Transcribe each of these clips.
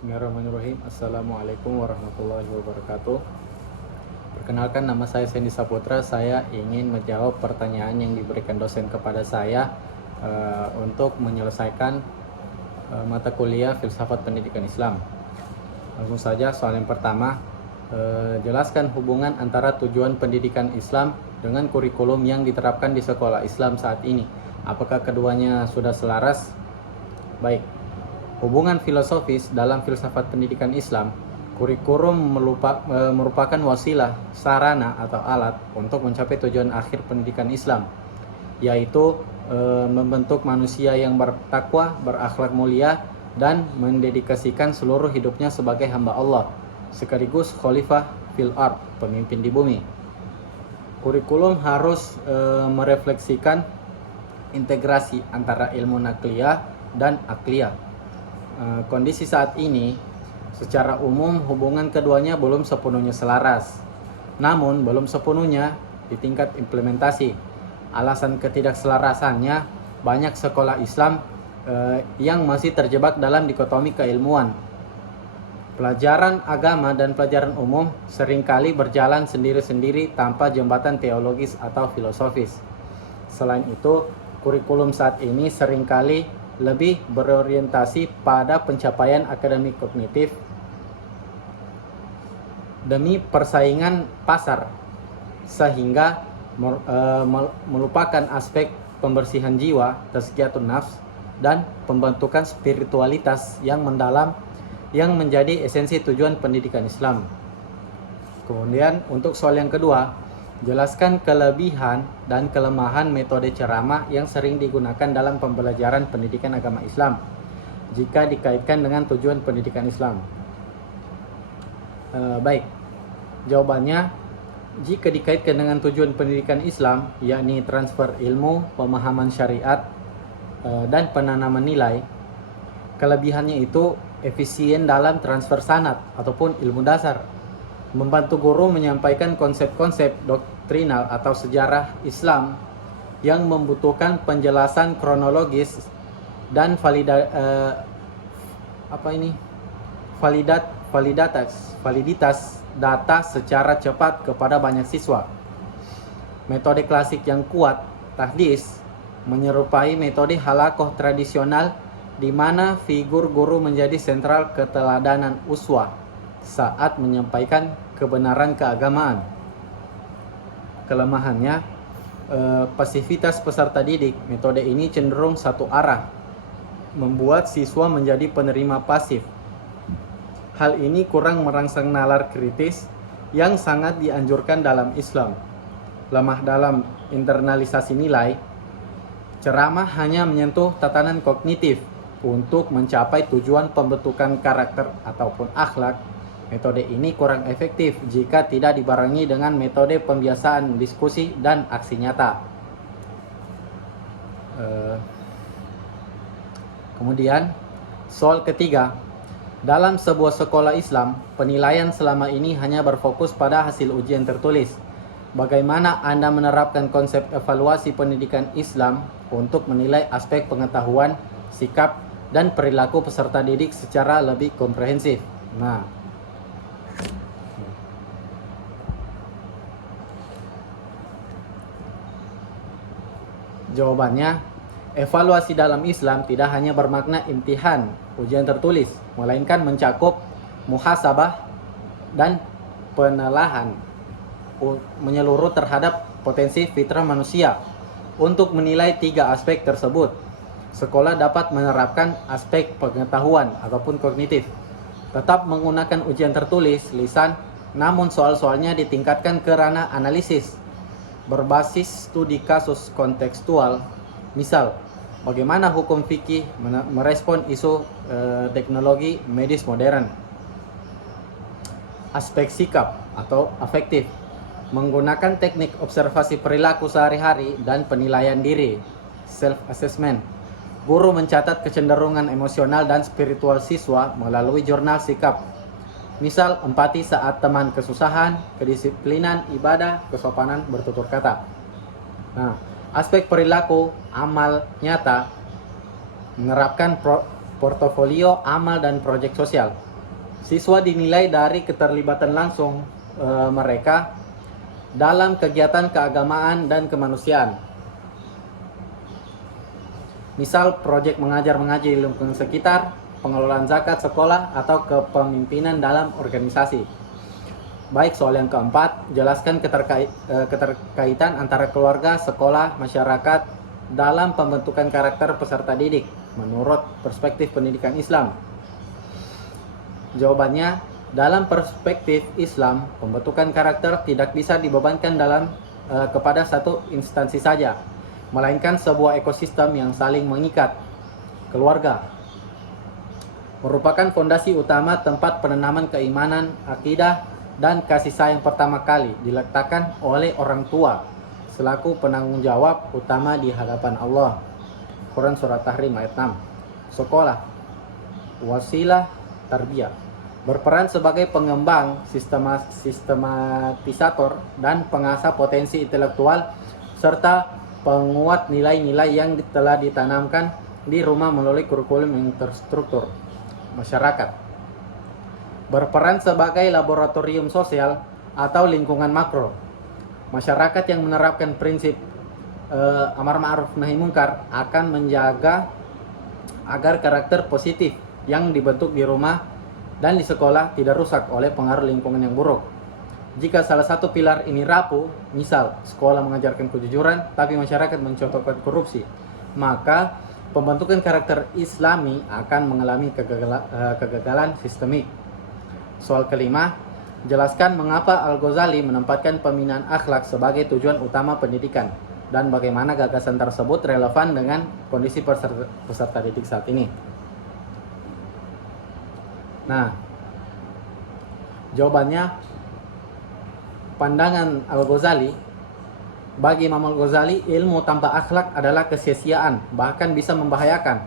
Bismillahirrahmanirrahim. Assalamualaikum warahmatullahi wabarakatuh. Perkenalkan, nama saya Sandy Saputra. Saya ingin menjawab pertanyaan yang diberikan dosen kepada saya untuk menyelesaikan mata kuliah Filsafat Pendidikan Islam. Langsung saja, soal yang pertama, jelaskan hubungan antara tujuan pendidikan Islam dengan kurikulum yang diterapkan di sekolah Islam saat ini. Apakah keduanya sudah selaras? Baik. Hubungan filosofis dalam filsafat pendidikan Islam, kurikulum merupakan wasilah, sarana atau alat untuk mencapai tujuan akhir pendidikan Islam, yaitu membentuk manusia yang bertakwa, berakhlak mulia, dan mendedikasikan seluruh hidupnya sebagai hamba Allah, sekaligus khalifah fil ard, pemimpin di bumi. Kurikulum harus merefleksikan integrasi antara ilmu nakliyah dan akliyah. Kondisi saat ini, secara umum hubungan keduanya belum sepenuhnya selaras, namun belum sepenuhnya di tingkat implementasi. Alasan ketidakselarasannya, banyak sekolah Islam yang masih terjebak dalam dikotomi keilmuan. Pelajaran agama dan pelajaran umum seringkali berjalan sendiri-sendiri tanpa jembatan teologis atau filosofis. Selain itu, kurikulum saat ini seringkali lebih berorientasi pada pencapaian akademik kognitif demi persaingan pasar, sehingga melupakan aspek pembersihan jiwa, tazkiyatun nafs, dan pembentukan spiritualitas yang mendalam yang menjadi esensi tujuan pendidikan Islam. Kemudian untuk soal yang kedua, jelaskan kelebihan dan kelemahan metode ceramah yang sering digunakan dalam pembelajaran pendidikan agama Islam jika dikaitkan dengan tujuan pendidikan Islam. Baik, jawabannya, jika dikaitkan dengan tujuan pendidikan Islam, yakni transfer ilmu, pemahaman syariat, dan penanaman nilai, kelebihannya itu efisien dalam transfer sanad ataupun ilmu dasar, membantu guru menyampaikan konsep-konsep doktrinal atau sejarah Islam yang membutuhkan penjelasan kronologis dan validitas data secara cepat kepada banyak siswa. Metode klasik yang kuat, tahdis, menyerupai metode halakoh tradisional di mana figur guru menjadi sentral keteladanan uswah saat menyampaikan kebenaran keagamaan. Kelemahannya, pasivitas peserta didik. Metode ini cenderung satu arah, membuat siswa menjadi penerima pasif. Hal ini kurang merangsang nalar kritis yang sangat dianjurkan dalam Islam. Lemah dalam internalisasi nilai, ceramah hanya menyentuh tatanan kognitif untuk mencapai tujuan pembentukan karakter ataupun akhlak. Metode ini kurang efektif jika tidak dibarengi dengan metode pembiasaan diskusi dan aksi nyata. Kemudian, soal ketiga, dalam sebuah sekolah Islam, penilaian selama ini hanya berfokus pada hasil ujian tertulis. Bagaimana Anda menerapkan konsep evaluasi pendidikan Islam untuk menilai aspek pengetahuan, sikap, dan perilaku peserta didik secara lebih komprehensif? Nah, jawabannya, evaluasi dalam Islam tidak hanya bermakna imtihan, ujian tertulis, melainkan mencakup muhasabah dan penelahan menyeluruh terhadap potensi fitrah manusia. Untuk menilai tiga aspek tersebut, sekolah dapat menerapkan aspek pengetahuan ataupun kognitif, tetap menggunakan ujian tertulis, lisan, namun soal-soalnya ditingkatkan ke ranah analisis berbasis studi kasus kontekstual. Misal, bagaimana hukum fikih merespon isu teknologi medis modern. Aspek sikap atau afektif, menggunakan teknik observasi perilaku sehari-hari dan penilaian diri, self-assessment. Guru mencatat kecenderungan emosional dan spiritual siswa melalui jurnal sikap. Misal, empati saat teman kesusahan, kedisiplinan, ibadah, kesopanan bertutur kata. Nah, aspek perilaku, amal nyata, menerapkan portofolio, amal, dan proyek sosial. Siswa dinilai dari keterlibatan langsung mereka dalam kegiatan keagamaan dan kemanusiaan. Misal proyek mengajar-mengaji di lingkungan sekitar, pengelolaan zakat sekolah, atau kepemimpinan dalam organisasi. Baik, soal yang keempat, jelaskan keterkaitan antara keluarga, sekolah, masyarakat dalam pembentukan karakter peserta didik menurut perspektif pendidikan Islam. Jawabannya, dalam perspektif Islam, pembentukan karakter tidak bisa dibebankan kepada satu instansi saja, melainkan sebuah ekosistem yang saling mengikat. Keluarga merupakan fondasi utama tempat penanaman keimanan, akidah, dan kasih sayang pertama kali diletakkan oleh orang tua selaku penanggung jawab utama di hadapan Allah. Quran Surat Tahrim ayat 6. Sekolah, wasilah tarbiyah, berperan sebagai pengembang, sistematisator, dan pengasah potensi intelektual, serta penguat nilai-nilai yang telah ditanamkan di rumah melalui kurikulum yang terstruktur. Masyarakat berperan sebagai laboratorium sosial atau lingkungan makro. Masyarakat yang menerapkan prinsip amar ma'ruf nahi mungkar akan menjaga agar karakter positif yang dibentuk di rumah dan di sekolah tidak rusak oleh pengaruh lingkungan yang buruk. Jika salah satu pilar ini rapuh, misal sekolah mengajarkan kejujuran tapi masyarakat mencontohkan korupsi, maka pembentukan karakter Islami akan mengalami kegagalan sistemik. Soal kelima, jelaskan mengapa Al-Ghazali menempatkan pembinaan akhlak sebagai tujuan utama pendidikan dan bagaimana gagasan tersebut relevan dengan kondisi peserta didik saat ini. Nah, jawabannya, pandangan Al-Ghazali, bagi Imam Al-Ghazali, ilmu tanpa akhlak adalah kesia-siaan, bahkan bisa membahayakan.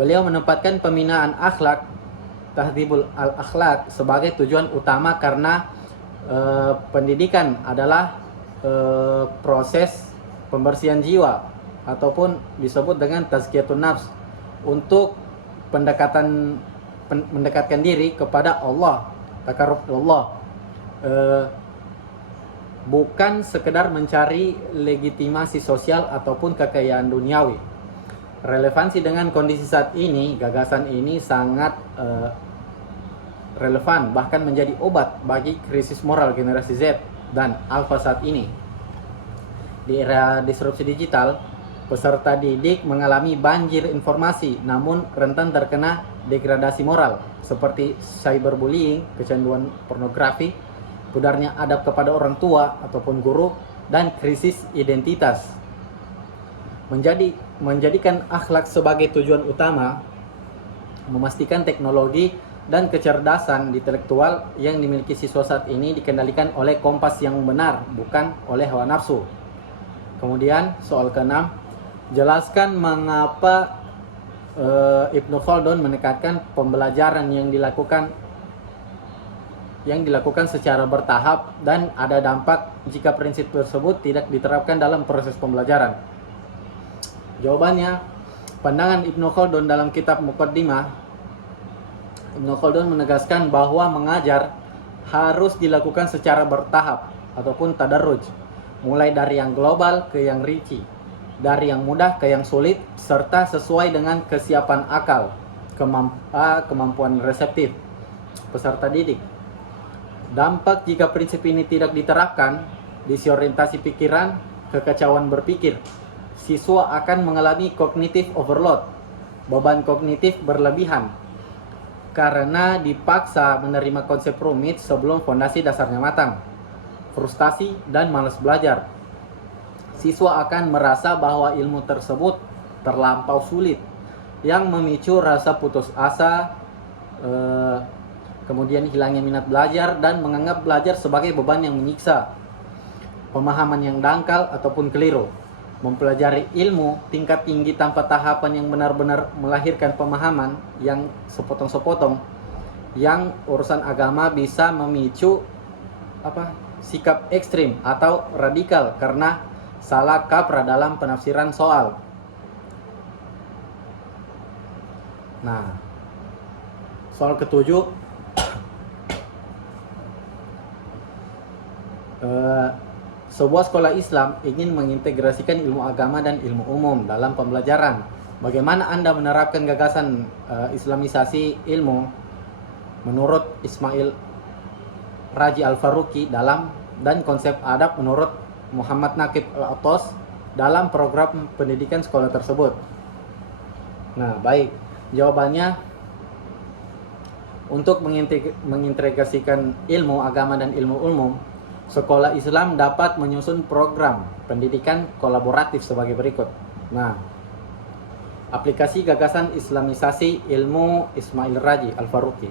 Beliau menempatkan pembinaan akhlak, tahdhibul al-akhlak, sebagai tujuan utama karena pendidikan adalah proses pembersihan jiwa ataupun disebut dengan tazkiyatun nafs untuk mendekatkan diri kepada Allah, takarrub Allah, bukan sekedar mencari legitimasi sosial ataupun kekayaan duniawi. Relevansi dengan kondisi saat ini, gagasan ini sangat relevan, bahkan menjadi obat bagi krisis moral generasi Z dan Alpha saat ini. Di era disrupsi digital, peserta didik mengalami banjir informasi namun rentan terkena degradasi moral seperti cyberbullying, kecanduan pornografi, pudarnya adab kepada orang tua ataupun guru, dan krisis identitas. Menjadikan akhlak sebagai tujuan utama, memastikan teknologi dan kecerdasan intelektual yang dimiliki siswa saat ini dikendalikan oleh kompas yang benar, bukan oleh hawa nafsu. Kemudian soal ke-6, jelaskan mengapa Ibnu Khaldun menekankan pembelajaran yang dilakukan secara bertahap dan ada dampak jika prinsip tersebut tidak diterapkan dalam proses pembelajaran. Jawabannya, pandangan Ibnu Khaldun dalam kitab Muqaddimah, Ibnu Khaldun menegaskan bahwa mengajar harus dilakukan secara bertahap ataupun tadarruj, mulai dari yang global ke yang rinci, dari yang mudah ke yang sulit, serta sesuai dengan kesiapan akal, kemampuan reseptif peserta didik. Dampak jika prinsip ini tidak diterapkan, disorientasi pikiran, kekacauan berpikir. Siswa akan mengalami cognitive overload, beban kognitif berlebihan, karena dipaksa menerima konsep rumit sebelum fondasi dasarnya matang. Frustasi dan malas belajar. Siswa akan merasa bahwa ilmu tersebut terlampau sulit, yang memicu rasa putus asa, kemudian hilangnya minat belajar dan menganggap belajar sebagai beban yang menyiksa. Pemahaman yang dangkal ataupun keliru. Mempelajari ilmu tingkat tinggi tanpa tahapan yang benar-benar melahirkan pemahaman yang sepotong-sepotong, yang urusan agama bisa memicu sikap ekstrim atau radikal karena salah kaprah dalam penafsiran soal. Nah, soal ke-7, Eh, Sebuah sekolah Islam ingin mengintegrasikan ilmu agama dan ilmu umum dalam pembelajaran. Bagaimana Anda menerapkan gagasan Islamisasi ilmu menurut Ismail Raji Al-Faruqi dan konsep adab menurut Muhammad Naqib Al-Attas dalam program pendidikan sekolah tersebut? Nah, baik. Jawabannya, untuk mengintegrasikan ilmu agama dan ilmu umum, sekolah Islam dapat menyusun program pendidikan kolaboratif sebagai berikut. Nah, aplikasi gagasan Islamisasi ilmu Ismail Raji Al-Faruqi.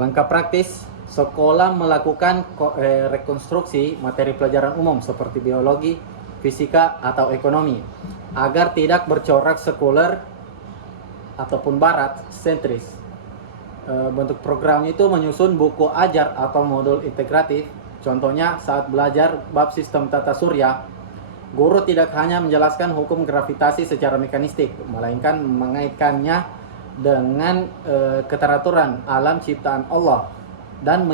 Langkah praktis, sekolah melakukan rekonstruksi materi pelajaran umum seperti biologi, fisika, atau ekonomi agar tidak bercorak sekuler ataupun barat sentris. Bentuk program itu menyusun buku ajar atau modul integratif. Contohnya, saat belajar bab sistem tata surya, guru tidak hanya menjelaskan hukum gravitasi secara mekanistik, melainkan mengaitkannya dengan keteraturan alam ciptaan Allah dan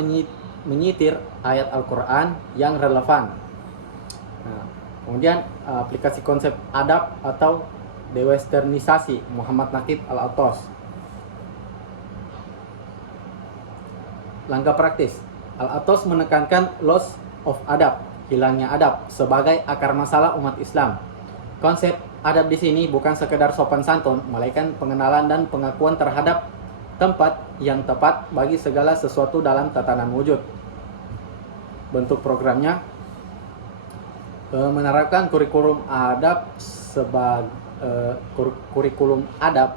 menyitir ayat Al-Quran yang relevan. Nah, kemudian aplikasi konsep adab atau dewesternisasi Muhammad Naqib Al-Attas. Langkah praktis, Al-Attas menekankan loss of adab, hilangnya adab, sebagai akar masalah umat Islam. Konsep adab di sini bukan sekedar sopan santun, melainkan pengenalan dan pengakuan terhadap tempat yang tepat bagi segala sesuatu dalam tatanan wujud. Bentuk programnya menerapkan kurikulum adab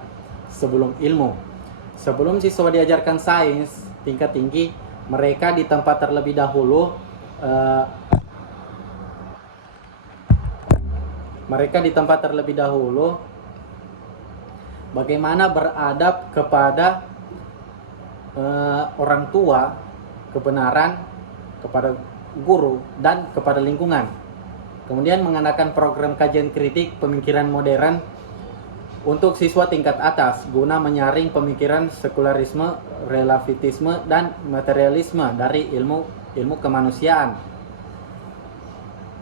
sebelum ilmu. Sebelum siswa diajarkan sains tingkat tinggi, mereka di tempat terlebih dahulu bagaimana beradab kepada orang tua, kebenaran, kepada guru, dan kepada lingkungan. Kemudian mengadakan program kajian kritik pemikiran modern untuk siswa tingkat atas guna menyaring pemikiran sekularisme, relativisme, dan materialisme dari ilmu kemanusiaan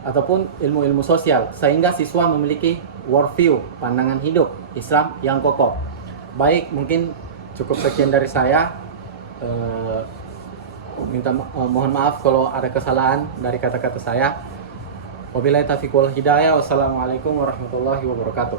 ataupun ilmu-ilmu sosial, sehingga siswa memiliki worldview, pandangan hidup Islam yang kokoh. Baik, mungkin cukup sekian dari saya. Mohon maaf kalau ada kesalahan dari kata-kata saya. Wabillahi taufiq wal hidayah. Wassalamualaikum warahmatullahi wabarakatuh.